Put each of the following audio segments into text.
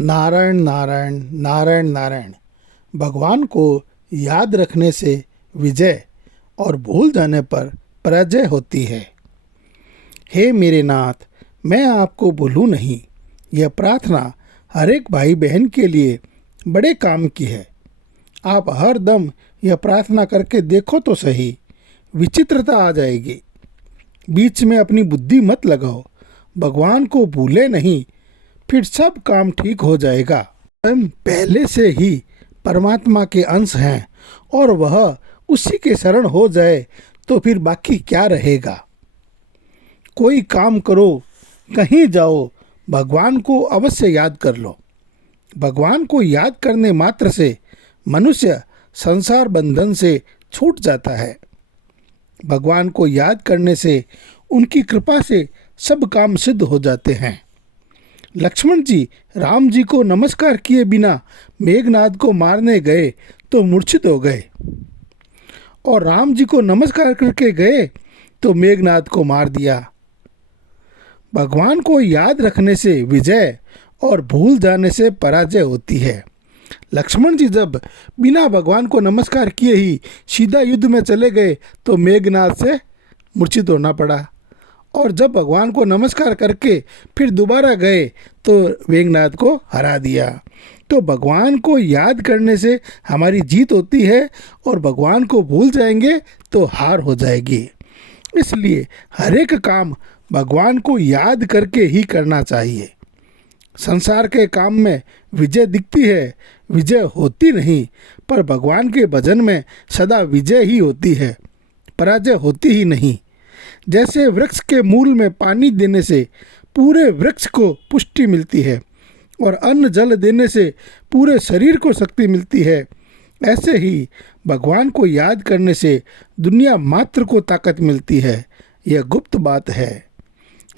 नारायण नारायण नारायण नारायण। भगवान को याद रखने से विजय और भूल जाने पर पराजय होती है। हे मेरे नाथ, मैं आपको भूलूं नहीं, यह प्रार्थना हर एक भाई बहन के लिए बड़े काम की है। आप हर दम यह प्रार्थना करके देखो तो सही, विचित्रता आ जाएगी। बीच में अपनी बुद्धि मत लगाओ, भगवान को भूले नहीं, फिर सब काम ठीक हो जाएगा। स्वयं पहले से ही परमात्मा के अंश हैं और वह उसी के शरण हो जाए तो फिर बाकी क्या रहेगा। कोई काम करो, कहीं जाओ, भगवान को अवश्य याद कर लो। भगवान को याद करने मात्र से मनुष्य संसार बंधन से छूट जाता है। भगवान को याद करने से उनकी कृपा से सब काम सिद्ध हो जाते हैं। लक्ष्मण जी राम जी को नमस्कार किए बिना मेघनाद को मारने गए तो मूर्छित हो गए, और राम जी को नमस्कार करके गए तो मेघनाद को मार दिया। भगवान को याद रखने से विजय और भूल जाने से पराजय होती है। लक्ष्मण जी जब बिना भगवान को नमस्कार किए ही सीधा युद्ध में चले गए तो मेघनाद से मूर्छित होना पड़ा, और जब भगवान को नमस्कार करके फिर दोबारा गए तो मेघनाद को हरा दिया। तो भगवान को याद करने से हमारी जीत होती है, और भगवान को भूल जाएंगे तो हार हो जाएगी। इसलिए हर एक काम भगवान को याद करके ही करना चाहिए। संसार के काम में विजय दिखती है, विजय होती नहीं, पर भगवान के भजन में सदा विजय ही होती है, पराजय होती ही नहीं। जैसे वृक्ष के मूल में पानी देने से पूरे वृक्ष को पुष्टि मिलती है और अन्न जल देने से पूरे शरीर को शक्ति मिलती है, ऐसे ही भगवान को याद करने से दुनिया मात्र को ताकत मिलती है। यह गुप्त बात है,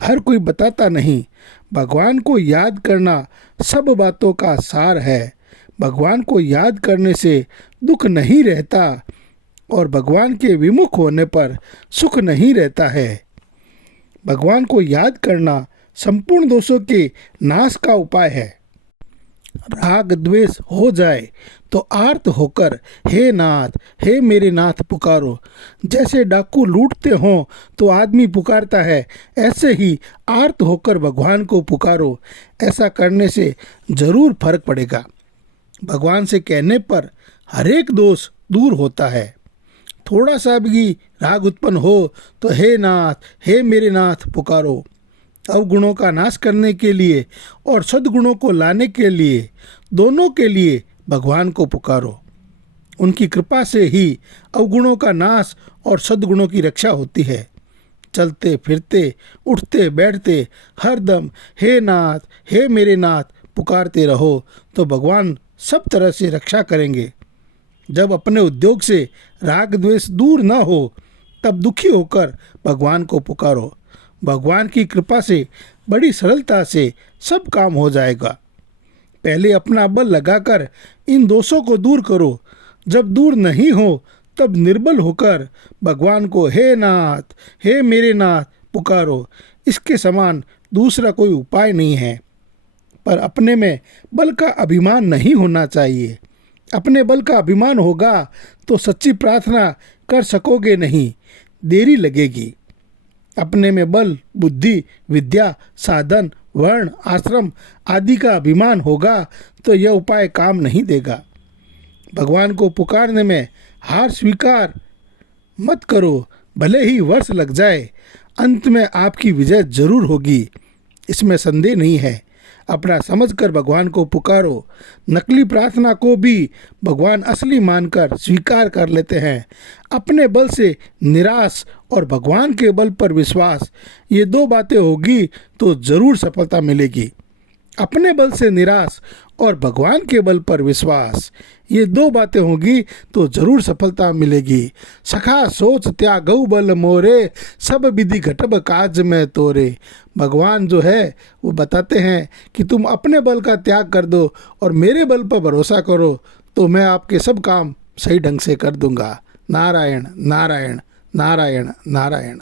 हर कोई बताता नहीं। भगवान को याद करना सब बातों का सार है। भगवान को याद करने से दुख नहीं रहता, और भगवान के विमुख होने पर सुख नहीं रहता है। भगवान को याद करना संपूर्ण दोषों के नाश का उपाय है। राग द्वेष हो जाए तो आर्त होकर हे नाथ, हे मेरे नाथ पुकारो। जैसे डाकू लूटते हों तो आदमी पुकारता है, ऐसे ही आर्त होकर भगवान को पुकारो। ऐसा करने से जरूर फर्क पड़ेगा। भगवान से कहने पर हर एक दोष दूर होता है। थोड़ा सा भी राग उत्पन्न हो तो हे नाथ, हे मेरे नाथ पुकारो। अवगुणों का नाश करने के लिए और सद्गुणों को लाने के लिए, दोनों के लिए भगवान को पुकारो। उनकी कृपा से ही अवगुणों का नाश और सद्गुणों की रक्षा होती है। चलते फिरते, उठते बैठते हरदम हे नाथ, हे मेरे नाथ पुकारते रहो तो भगवान सब तरह से रक्षा करेंगे। जब अपने उद्योग से राग द्वेष दूर न हो तब दुखी होकर भगवान को पुकारो। भगवान की कृपा से बड़ी सरलता से सब काम हो जाएगा। पहले अपना बल लगाकर इन दोषों को दूर करो। जब दूर नहीं हो तब निर्बल होकर भगवान को हे नाथ, हे मेरे नाथ पुकारो। इसके समान दूसरा कोई उपाय नहीं है। पर अपने में बल का अभिमान नहीं होना चाहिए। अपने बल का अभिमान होगा तो सच्ची प्रार्थना कर सकोगे नहीं, देरी लगेगी। अपने में बल, बुद्धि, विद्या, साधन, वर्ण, आश्रम आदि का अभिमान होगा तो यह उपाय काम नहीं देगा। भगवान को पुकारने में हार स्वीकार मत करो, भले ही वर्ष लग जाए, अंत में आपकी विजय जरूर होगी, इसमें संदेह नहीं है। अपना समझकर भगवान को पुकारो। नकली प्रार्थना को भी भगवान असली मानकर स्वीकार कर लेते हैं। अपने बल से निराश और भगवान के बल पर विश्वास, ये दो बातें होगी तो जरूर सफलता मिलेगी। अपने बल से निराश और भगवान के बल पर विश्वास, ये दो बातें होगी तो जरूर सफलता मिलेगी। सखा सोच त्यागऊ बल मोरे, सब विधि घटब काज में तोरे। भगवान जो है वो बताते हैं कि तुम अपने बल का त्याग कर दो और मेरे बल पर भरोसा करो तो मैं आपके सब काम सही ढंग से कर दूंगा। नारायण नारायण नारायण नारायण।